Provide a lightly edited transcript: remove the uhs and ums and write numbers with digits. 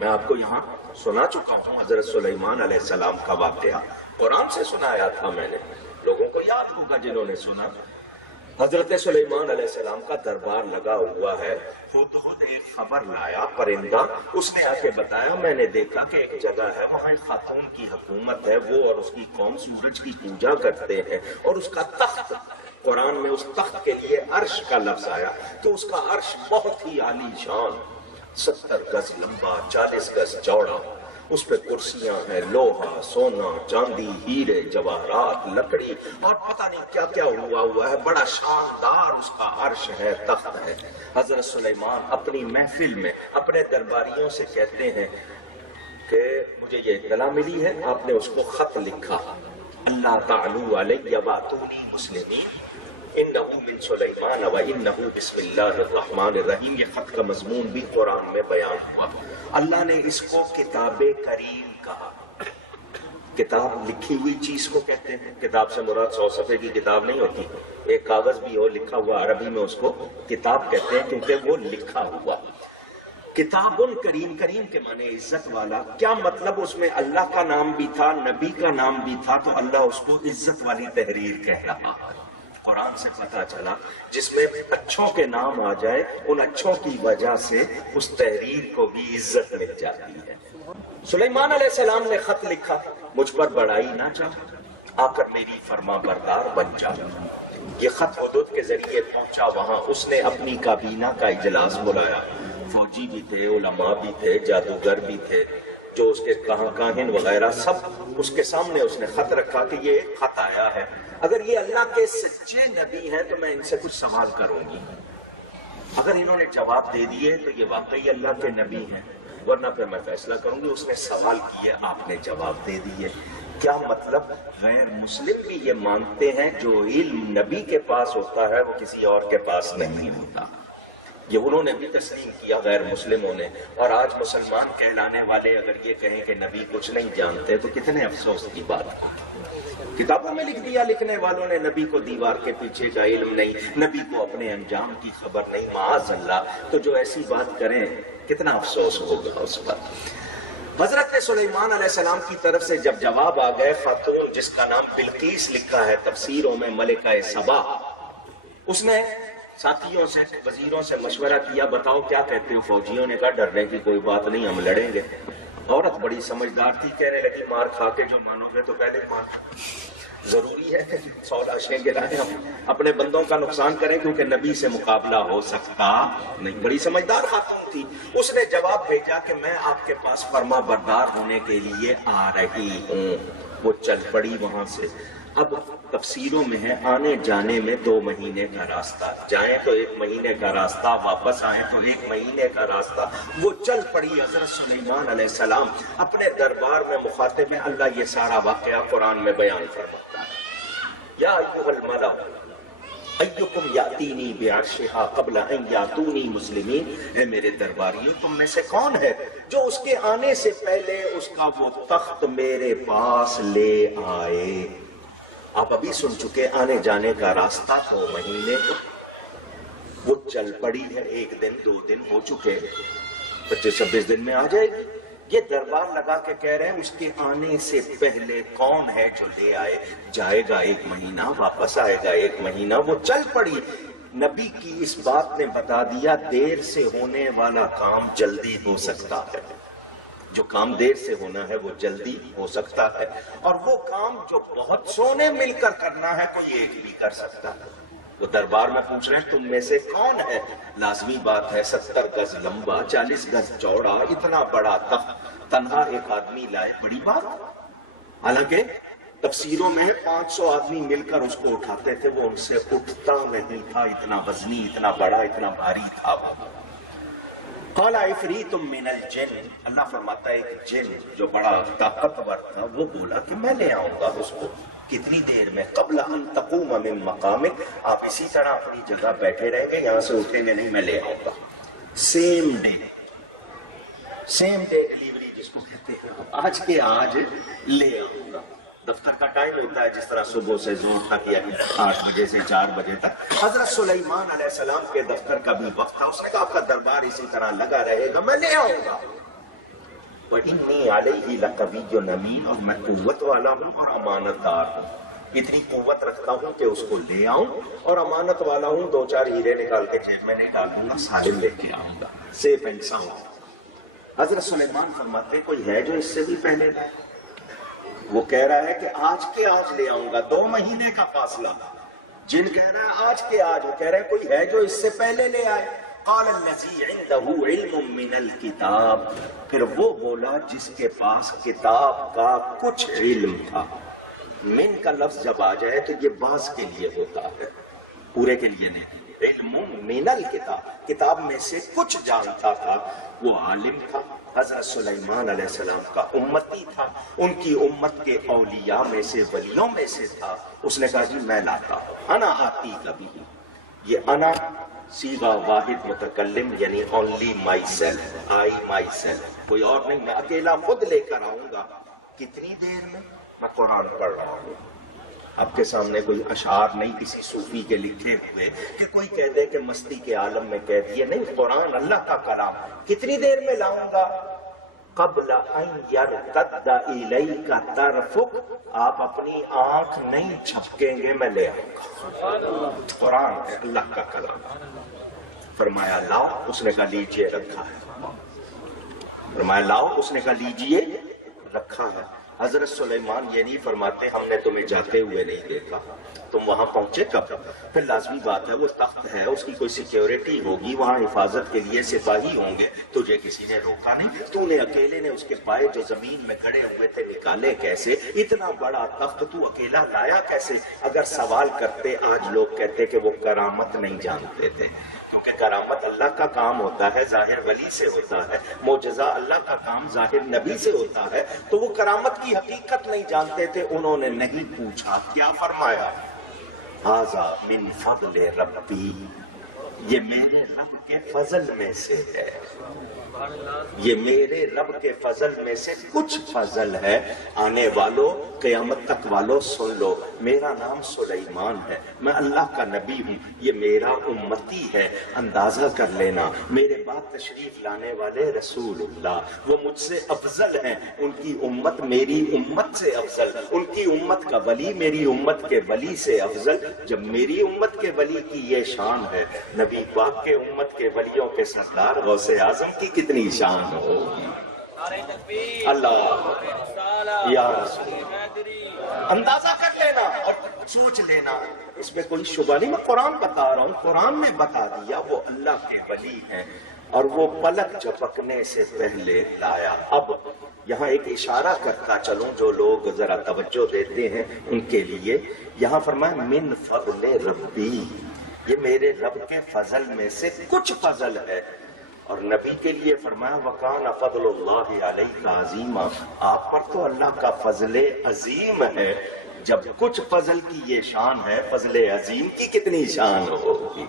میں آپ کو یہاں سنا چکا ہوں حضرت سلیمان علیہ السلام کا واقعہ، قرآن سے سنایا تھا میں نے، لوگوں کو یاد ہوگا جنہوں نے سنا۔ حضرت سلیمان علیہ السلام کا دربار لگا ہوا ہے، خود ایک خبر لایا پرندہ، اس نے آ کے بتایا میں نے دیکھا کہ ایک جگہ ہے وہاں ایک خاتون کی حکومت ہے، وہ اور اس کی قوم سورج کی پوجا کرتے ہیں، اور اس کا تخت، قرآن میں اس تخت کے لیے عرش کا لفظ آیا تو اس کا عرش بہت ہی عالی شان، 70 گز لمبا، 40 گز چوڑا، اس پہ کرسیاں ہیں، لوہا، سونا، چاندی، ہیرے، جواہرات، لکڑی اور پتہ نہیں کیا کیا ہوا ہے، بڑا شاندار اس کا عرش ہے، تخت ہے۔ حضرت سلیمان اپنی محفل میں اپنے درباریوں سے کہتے ہیں کہ مجھے یہ اطلاع ملی ہے، آپ نے اس کو خط لکھا، اللہ تعالی علیہ واتونی مسلمین، انہو من سلیمان و انہو بسم اللہ الرحمن الرحیم۔ یہ خط کا مضمون بھی قرآن میں بیان ہوا۔ اللہ نے اس کو کتاب کریم کہا۔ کتاب لکھی ہوئی چیز کو کہتے ہیں، کتاب سے مراد 100 صفحے کی کتاب نہیں ہوتی، ایک کاغذ بھی ہو لکھا ہوا، عربی میں اس کو کتاب کہتے ہیں کیونکہ وہ لکھا ہوا۔ کتاب کریم، کریم کے معنی عزت والا، کیا مطلب اس میں اللہ کا نام بھی تھا، نبی کا نام بھی تھا، تو اللہ اس کو عزت والی تحریر کہہ رہا ہے۔ قرآن سے پتہ چلا جس میں اچھوں کے نام آ جائے، ان اچھوں کی وجہ سے اس تحریر کو بھی عزت مل جاتی ہے۔ سلیمان علیہ السلام نے خط لکھا، مجھ پر بڑائی نہ چاہ، آ کر میری فرما بردار بن جا۔ یہ خط حدود کے ذریعے پہنچا وہاں، اس نے اپنی کابینہ کا اجلاس بلایا، فوجی بھی تھے، علماء بھی تھے، جادوگر بھی تھے، جو اس کے کاہن وغیرہ، سب اس کے سامنے اس نے خط رکھا کہ یہ ایک خط آیا ہے، اگر یہ اللہ کے سچے نبی ہیں تو میں ان سے کچھ سوال کروں گی، اگر انہوں نے جواب دے دیے تو یہ واقعی اللہ کے نبی ہیں، ورنہ پھر میں فیصلہ کروں گی۔ اس نے سوال کیے، آپ نے جواب دے دیے۔ کیا مطلب؟ غیر مسلم بھی یہ مانتے ہیں جو علم نبی کے پاس ہوتا ہے وہ کسی اور کے پاس نہیں ہوتا، یہ انہوں نے بھی تسلیم کیا غیر مسلموں نے۔ اور آج مسلمان کہلانے والے اگر یہ کہیں کہ نبی کچھ نہیں جانتے تو کتنے افسوس کی بات ہے۔ کتابوں میں لکھ دیا لکھنے والوں نے نبی کو دیوار کے پیچھے کا علم نہیں، نبی کو اپنے انجام کی خبر نہیں، معاذ اللہ، تو جو ایسی بات کریں کتنا افسوس ہوگا اس پر۔ حضرت سلیمان علیہ السلام کی طرف سے جب جواب آ گئے، خاتون جس کا نام بلقیس لکھا ہے تفسیروں میں، ملکہ سبا، اس نے ساتھیوں سے، وزیروں سے مشورہ کیا، بتاؤ کیا کہتے ہو؟ فوجیوں نے کہا ڈرنے کی کوئی بات نہیں، ہم لڑیں گے۔ عورت بڑی سمجھدار تھی، کہنے لگی مار کھا کے جو مانو گے تو پہلے مار، ضروری ہے کہ 100 لاشیں گرائیں، ہم اپنے بندوں کا نقصان کریں کیونکہ نبی سے مقابلہ ہو سکتا نہیں۔ بڑی سمجھدار خاتون تھی، اس نے جواب بھیجا کہ میں آپ کے پاس فرما بردار ہونے کے لیے آ رہی ہوں۔ وہ چل پڑی وہاں سے۔ اب تفسیروں میں ہے آنے جانے میں 2 مہینے کا راستہ، جائیں تو 1 مہینے کا راستہ، واپس آئیں تو 1 مہینے کا راستہ۔ وہ چل پڑی حضرت سلیمان علیہ السلام اپنے دربار میں، مخاطب میں اللہ یہ سارا واقعہ قرآن میں بیان فرماتا ہے۔ یا ایھا الملأ ایکم یاتینی بعرشھا قبل ان یاتونی مسلمین، اے میرے درباریوں تم میں سے کون ہے جو اس کے آنے سے پہلے اس کا وہ تخت میرے پاس لے آئے۔ آپ ابھی سن چکے آنے جانے کا راستہ 2 مہینے، وہ چل پڑی ہے، 1 دن 2 دن ہو چکے، 25-26 دن میں آ جائے گی۔ یہ دربار لگا کے کہہ رہے ہیں اس کے آنے سے پہلے کون ہے جو لے آئے؟ جائے گا 1 مہینہ، واپس آئے گا 1 مہینہ۔ وہ چل پڑی، نبی کی اس بات نے بتا دیا دیر سے ہونے والا کام جلدی ہو سکتا ہے، جو کام دیر سے ہونا ہے وہ جلدی ہو سکتا ہے، اور وہ کام جو بہت سونے مل کر کرنا ہے کوئی ایک بھی کر سکتا ہے۔ وہ دربار میں پوچھ رہے ہیں تم میں سے کون ہے؟ لازمی بات ہے 70 گز لمبا، 40 گز چوڑا، اتنا بڑا تخت تنہا ایک آدمی لائے، بڑی بات۔ حالانکہ تفسیروں میں 500 آدمی مل کر اس کو اٹھاتے تھے، وہ ان سے اٹھتا نہیں تھا، اتنا وزنی، اتنا بڑا، اتنا بھاری تھا۔ قال عفریت من الجن، اللہ فرماتا ہے ایک جن جو بڑا طاقتور تھا وہ بولا کہ میں لے آؤں گا اس کو۔ کتنی دیر میں؟ قبل ان تقوم من مقامک، آپ اسی طرح اپنی جگہ بیٹھے رہیں گے، یہاں سے اٹھیں گے نہیں، میں لے آؤں گا۔ سیم ڈے ڈیلیوری جس کو کہتے ہیں، آج کے آج لے آؤں گا۔ دفتر کا ٹائم ہوتا ہے جس طرح صبح سے زور تھا کہ 8 بجے سے 4 بجے تک، حضرت سلیمان علیہ السلام کے دفتر کا بھی وقت تھا۔ اس نے کہا آپ کا دربار اسی طرح لگا رہے گا، میں لے آؤں گا۔ وَإِنِّي عَلَيْهِ لَقَوِيٌّ أَمِينٌ، اور میں قوت والا ہوں اور امانت دار ہوں، اتنی قوت رکھتا ہوں کہ اس کو لے آؤں، اور امانت والا ہوں، دو چار ہیرے نکال کے جیب میں نہیں ڈال دوں گا، سالم لے کے آؤں گا، سیف اینڈ ساؤنڈ۔ حضرت سلیمان فرماتے کوئی ہے جو اس سے بھی پہلے لائے؟ وہ کہہ رہا ہے کہ آج کے آج لے آؤں گا، 2 مہینے کا فاصلہ۔ جن کہہ رہا ہے آج کے آج، وہ کہہ رہے ہیں کوئی ہے جو اس سے پہلے لے آئے۔ قال الذی عنده علم من الکتاب، پھر وہ بولا جس کے پاس کتاب کا کچھ علم تھا۔ من کا لفظ جب آ جائے تو یہ بعض کے لیے ہوتا ہے، پورے کے لیے نہیں۔ علم من الکتاب، کتاب میں سے کچھ جانتا تھا، وہ عالم تھا۔ حضرت سلیمان علیہ السلام کا امتی تھا، ان کی امت کے اولیاء میں سے، ولیوں میں سے تھا۔ اس نے کہا جی میں لاتا ہوں، انا آتی کبھی۔ یہ انا صیغہ واحد متکلم، یعنی only my self, I my self, کوئی اور نہیں، میں اکیلا خود لے کر آؤں گا۔ کتنی دیر میں قرآن پڑھ رہا ہوں، آپ کے سامنے کوئی اشعار نہیں کسی صوفی کے لکھے ہوئے کہ کوئی کہہ دے کہ مستی کے عالم میں کہہ دیے، نہیں، قرآن اللہ کا کلام۔ کتنی دیر میں لاؤں گا؟ قبل ان یرتد الیک طرفک، آپ اپنی آنکھ نہیں جھپکیں گے، میں لے آؤں گا۔ قرآن ہے، اللہ کا کلام۔ فرمایا لاؤ، اس نے کہا لیجئے، رکھا ہے۔ فرمایا لاؤ، اس نے کہا لیجئے، رکھا ہے۔ حضرت سلیمان یہ نہیں فرماتے ہم نے تمہیں جاتے ہوئے نہیں دیکھا، تم وہاں پہنچے کب؟ پھر لازمی بات ہے وہ تخت ہے، اس کی کوئی سیکیورٹی ہوگی، وہاں حفاظت کے لیے سپاہی ہوں گے، تجھے کسی نے روکا نہیں، تو نے اکیلے نے اس کے پائے جو زمین میں گڑے ہوئے تھے نکالے کیسے؟ اتنا بڑا تخت تو اکیلا لایا کیسے؟ اگر سوال کرتے آج لوگ کہتے کہ وہ کرامت نہیں جانتے تھے، کیونکہ کرامت اللہ کا کام ہوتا ہے، ظاہر ولی سے ہوتا ہے، معجزہ اللہ کا کام ظاہر نبی سے ہوتا ہے، تو وہ کرامت کی حقیقت نہیں جانتے تھے۔ انہوں نے نہیں پوچھا، کیا فرمایا؟ ھذا من فضل ربی، یہ میرے رب کے فضل میں سے ہے، یہ میرے رب کے فضل میں سے کچھ فضل ہے۔ آنے والوں، قیامت تک والوں سن لو، میرا نام سلیمان ہے، میں اللہ کا نبی ہوں، یہ میرا امتی ہے، اندازہ کر لینا، میرے بعد تشریف لانے والے رسول اللہ، وہ مجھ سے افضل ہیں، ان کی امت میری امت سے افضل، ان کی امت کا ولی میری امت کے ولی سے افضل۔ جب میری امت کے ولی کی یہ شان ہے، نبی پاک کے امت کے ولیوں کے سردار غوث اعظم کی کتنی شان ہوگی؟ اللہ یا رسول، اندازہ کر لینا اور سوچ لینا، اس میں کوئی شبہ نہیں، میں قرآن بتا رہا ہوں، قرآن نے بتا دیا وہ اللہ کے ولی ہیں، اور وہ پلک جھپکنے سے پہلے لایا۔ اب یہاں ایک اشارہ کرتا چلوں، جو لوگ ذرا توجہ دیتے ہیں ان کے لیے، یہاں فرمایا من فضل ربی، یہ میرے رب کے فضل میں سے کچھ فضل ہے، اور نبی کے لیے فرمایا وَكَانَ فَضْلُ اللَّهِ عَلَيْكَ عَظِيمًا، آپ پر تو اللہ کا فضل عظیم ہے۔ جب کچھ فضل کی یہ شان ہے، فضل عظیم کی کتنی شان ہوگی؟